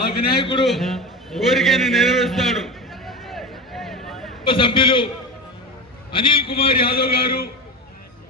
ఆ వినాయకుడు కోరికను నెరవేరుస్తాడు. సభ్యులు అనిల్ కుమార్ యాదవ్ గారు,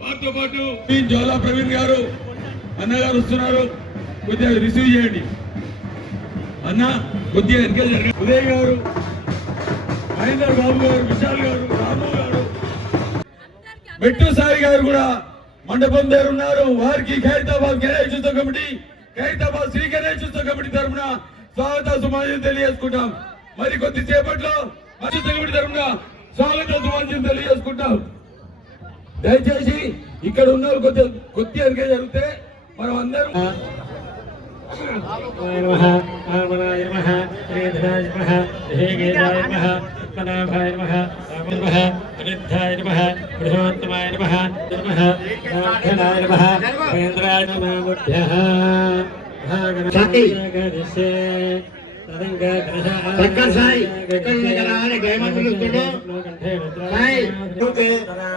వారితో పాటు జ్వాలా ప్రవీణ్ గారు అన్నగారు వస్తున్నారు. కొద్దిగా రిసీవ్ చేయండి అన్న. కొద్దిగా ఎంకరేజ్ చేయండి. ఉదయ్ గారు, మహేందర్ బాబు గారు, విశాల్ గారు, రాము గారు, మెట్టు సాయి గారు కూడా మండపం దగ్గర ఉన్నారు. వారికి ఖైరతాబాద్ గణేష్ ఉత్సవ కమిటీ, ఖైరతాబాద్ శ్రీ గణేష్ ఉత్సవ కమిటీ తరఫున స్వాగత సుమాన్యం తెలియజేసుకుంటాం. మరి కొద్దిసేపట్లో కమిటీ తరఫున స్వాగత సుమాన్యం తెలియజేసుకుంటాం. దయచేసి ఇక్కడ ఉన్న కొద్ది అరిగే జరిగితే మనం అందరం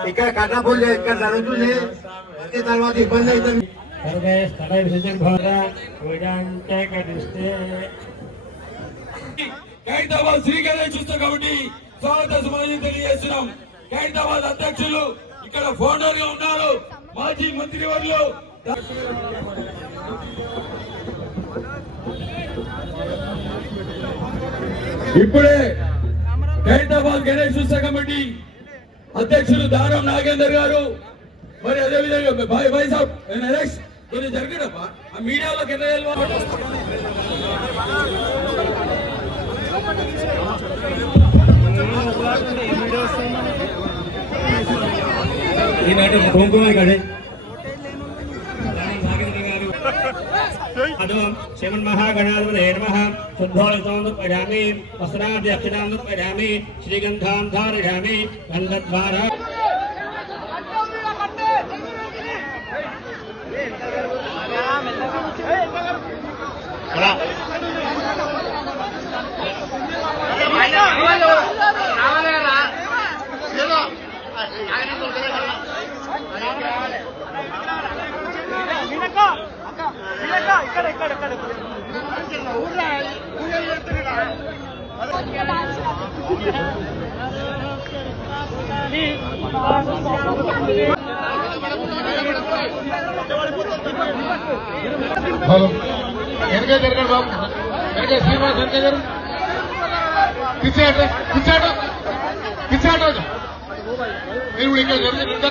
ఇక్కడ కట్టపూలు ఇక్కడ జరుగుతుంది. తర్వాత ఇబ్బంది అవుతుంది. ఖైరతాబాద్ శ్రీ గణేష్ ఉత్సవ కమిటీ స్వాగత సుమాన్యం తెలియజేస్తున్నాం. ఖైరతాబాద్ అధ్యక్షులు ఇక్కడ ఫౌండర్ గా ఉన్నారు, మాజీ మంత్రివర్యులు. ఇప్పుడే ఖైరతాబాద్ గణేష్ ఉత్సవ కమిటీ అధ్యక్షులు దారం నాగేందర్ గారు, మరి అదేవిధంగా భాయ్ సాబ్ నరేష్ కొంచెం జరగడమ్మా ఆ మీడియాలోకి ఈనాటి కుంకుమ గడే श्रीमन् महागणाधिपतये नमः। शुद्धोलितं पठामि, वस्त्राद्यक्षिणां पठामि, श्रीगन्धां धारयामि, गन्धद्वारा జరగండి బాబు, శ్రీనివాస్ అంతే గారు పిచ్చాడు మీరు ఇంకా జరుగుతుంది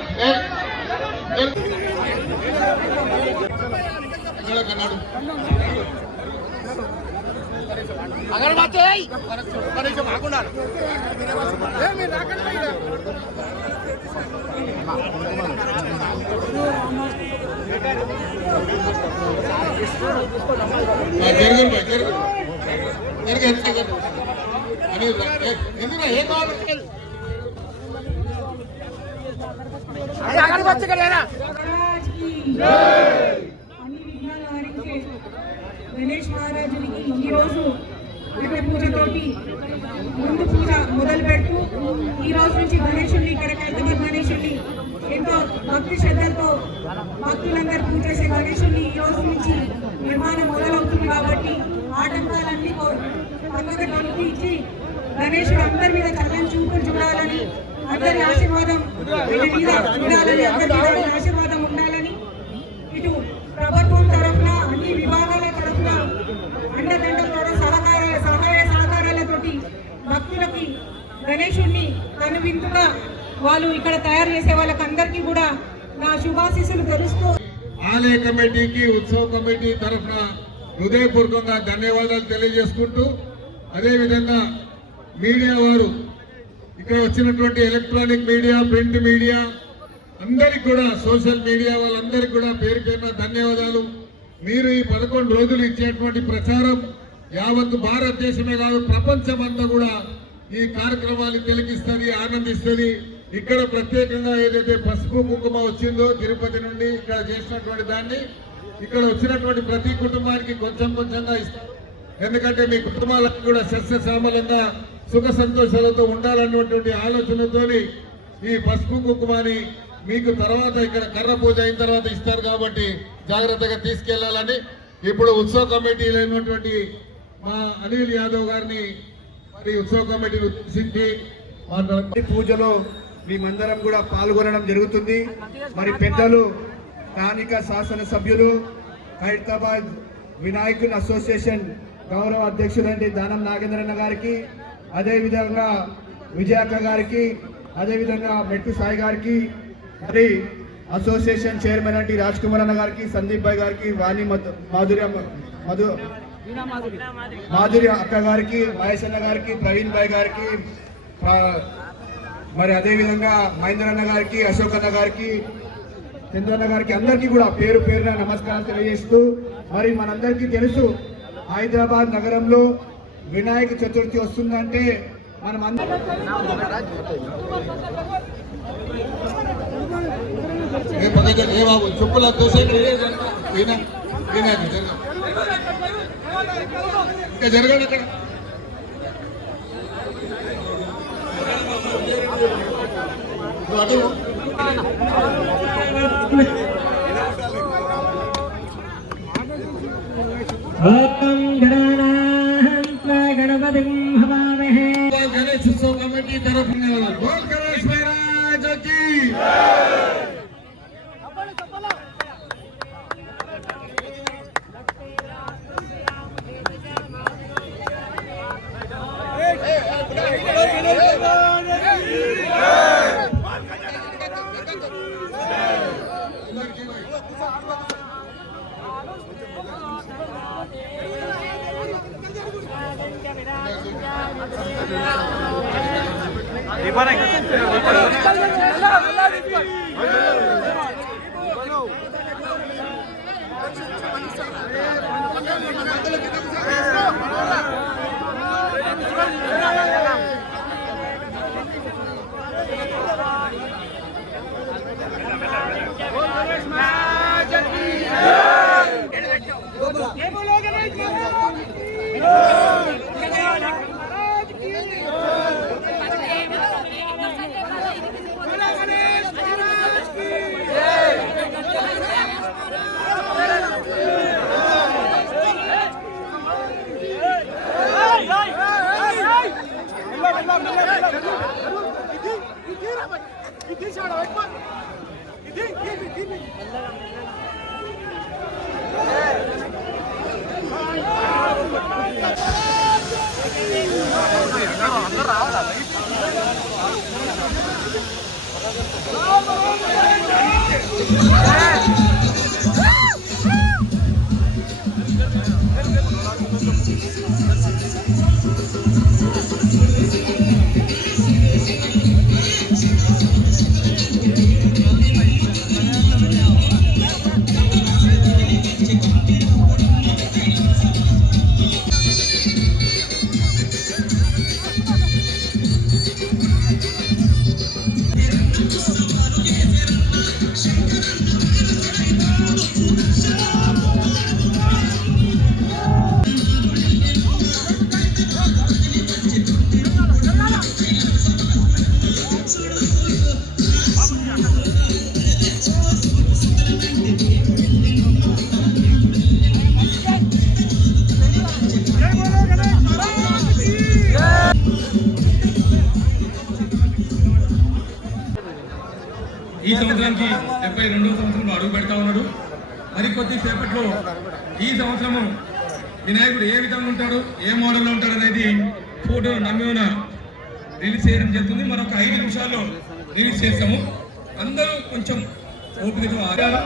కన్నాడు అగరబత్తి బాగున్నారు. ఎందుకు ఏం కావాలి అగరబత్తి కదా గణేష్ మహారాజునికి ఈ రోజు ఇక్కడ పూజతోటి ముందు పూజ మొదలు పెడుతూ ఈ రోజు నుంచి గణేశుని ఇక్కడ ఖైరతాబాద్ గణేశుని ఎంతో భక్తి శ్రద్ధలతో భక్తులందరూ పూజ చేసే గణేశుని ఈ రోజు నుంచి నిర్మాణం మొదలవుతుంది. కాబట్టి ఆటంకాలన్నీ పక్కగా తొలగించి గణేశుడు అందరి మీద చల్లని చూపులు చూడాలని, అందరి ఆశీర్వాదం మీద ఉండాలని, అందరి ఆశీర్వాదం ఉండాలని ఇటు ప్రభుత్వం తరఫున అన్ని విభాగాల తరఫున అండదండలతో సహాయ సహకారాలతోటి భక్తులకి గణేశుడిని కనువిందుగా వాళ్ళు ఇక్కడ తయారు చేసే వాళ్ళకి అందరికీ కూడా నా శుభాశీస్సులు తెలుస్తూ ఆలయ కమిటీకి ఉత్సవ కమిటీ తరఫున హృదయపూర్వకంగా ధన్యవాదాలు తెలియజేసుకుంటూ, అదేవిధంగా మీడియా వారు ఇక్కడ వచ్చినటువంటి ఎలక్ట్రానిక్ మీడియా, ప్రింట్ మీడియా అందరికి కూడా, సోషల్ మీడియా వాళ్ళందరికీ కూడా పేరు పేరున ధన్యవాదాలు. మీరు ఈ 11 రోజులు ఇచ్చేటువంటి ప్రచారం యావత్ భారతదేశమే కాదు ప్రపంచం అంతా కూడా ఈ కార్యక్రమాన్ని తిలకిస్తుంది, ఆనందిస్తుంది. ఇక్కడ ప్రత్యేకంగా ఏదైతే పసుపు కుంకుమ వచ్చిందో తిరుపతి నుండి ఇక్కడ చేసినటువంటి దాన్ని ఇక్కడ వచ్చినటువంటి ప్రతి కుటుంబానికి కొంచెం కొంచెంగా ఇస్తాం. ఎందుకంటే మీ కుటుంబాలకు కూడా సస్యశ్యామలంగా సుఖ సంతోషాలతో ఉండాలన్నటువంటి ఆలోచనతో ఈ పసుపు కుంకుమని మీకు తర్వాత ఇక్కడ కర్ర పూజ అయిన తర్వాత ఇస్తారు కాబట్టి జాగ్రత్తగా తీసుకెళ్లాలని ఇప్పుడు ఉత్సవ కమిటీలో ఉన్నటువంటి మా అనిల్ యాదవ్ గారిని మరి ఉత్సవ కమిటీని ఉద్దేశించి ఈ పూజలో మేమందరం కూడా పాల్గొనడం జరుగుతుంది. మరి పెద్దలు స్థానిక శాసనసభ్యులు ఖైరతాబాద్ వినాయకుల అసోసియేషన్ గౌరవ అధ్యక్షులంటే దానం నాగేంద్రన్న గారికి, అదేవిధంగా విజయక్క గారికి, అదేవిధంగా మెట్టు సాయి గారికి, మరి అసోసియేషన్ చైర్మన్ అంటే రాజ్ కుమార్ అన్న గారికి, సందీప్ భాయ్ గారికి, వాణి మాధురి అక్క గారికి, మహేష్ అన్న గారికి, ప్రవీణ్ భాయ్ గారికి, మరి అదేవిధంగా మహేంద్ర అన్న గారికి, అశోక్ అన్న గారికి, చంద్రన్న గారికి అందరికీ కూడా పేరు పేరున నమస్కారం తెలియజేస్తూ, మరి మనందరికీ తెలుసు హైదరాబాద్ నగరంలో వినాయక చతుర్థి వస్తుందంటే మనం బాబు చెప్పుల జరగండి అక్కడ గణపతిం హవామహే. గణేష్ ఉత్సవ కమిటీ తరఫున బోల్ గణేష్ మహారాజ్ కి ఈ సంవత్సరానికి 72వ సంవత్సరంలో అడుగు పెడతా ఉన్నాడు. మరి కొద్దిసేపట్లో ఈ సంవత్సరము వినాయకుడు ఏ విధంగా ఉంటాడు, ఏ మోడల్లో ఉంటాడు అనేది ఫోటో నమూనా రిలీజ్ చేయడం జరుగుతుంది. మరొక 5 నిమిషాల్లో రిలీజ్ చేస్తాము. అందరూ కొంచెం ఓపికతో ఆగాలి.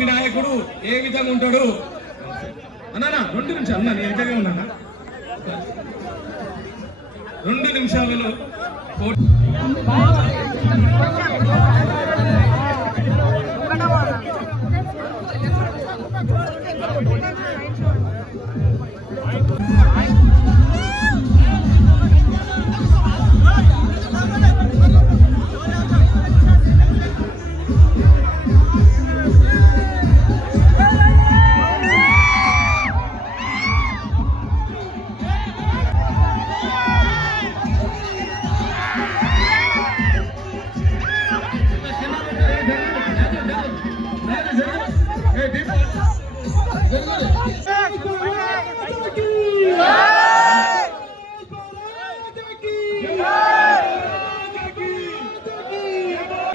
వినాయకుడు ఏ విధంగా ఉంటాడు అన్నా 2 నిమిషాలు అన్నా, నేను ఎక్కడే ఉన్నా 2 నిమిషాలలో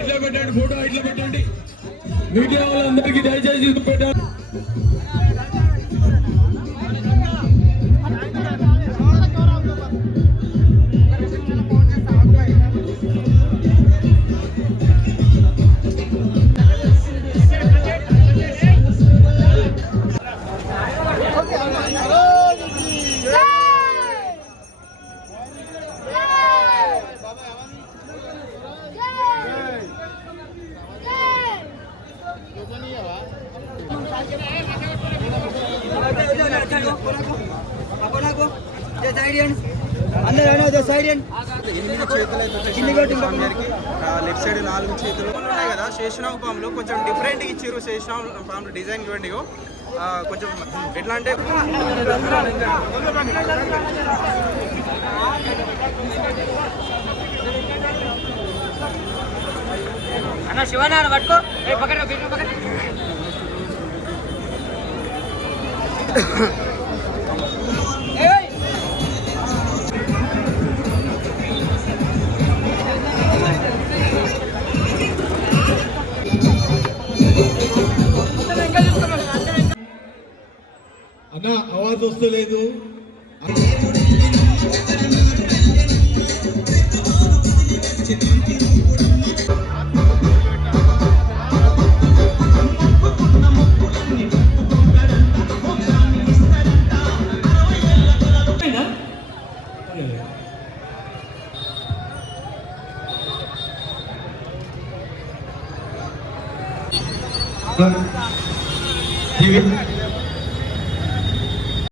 ఇట్లా పెట్టండి, ఫోటో ఇట్లా పెట్టండి. మీడియా వాళ్ళందరికీ దయచేసి ఇది పెట్టండి. లెఫ్ట్ సైడ్ 4 చేతులు ఉన్నాయి కదా. శేషనాగు పాములు కొంచెం డిఫరెంట్గా ఇచ్చారు. శేషనాగు పాములు డిజైన్ చూడండి. కొంచెం ఎట్లా అంటే అన్న శివనారాయణ పట్టుకో పక్కన పక్కన అన్న ఆవాజ్ వస్తలేదు. TV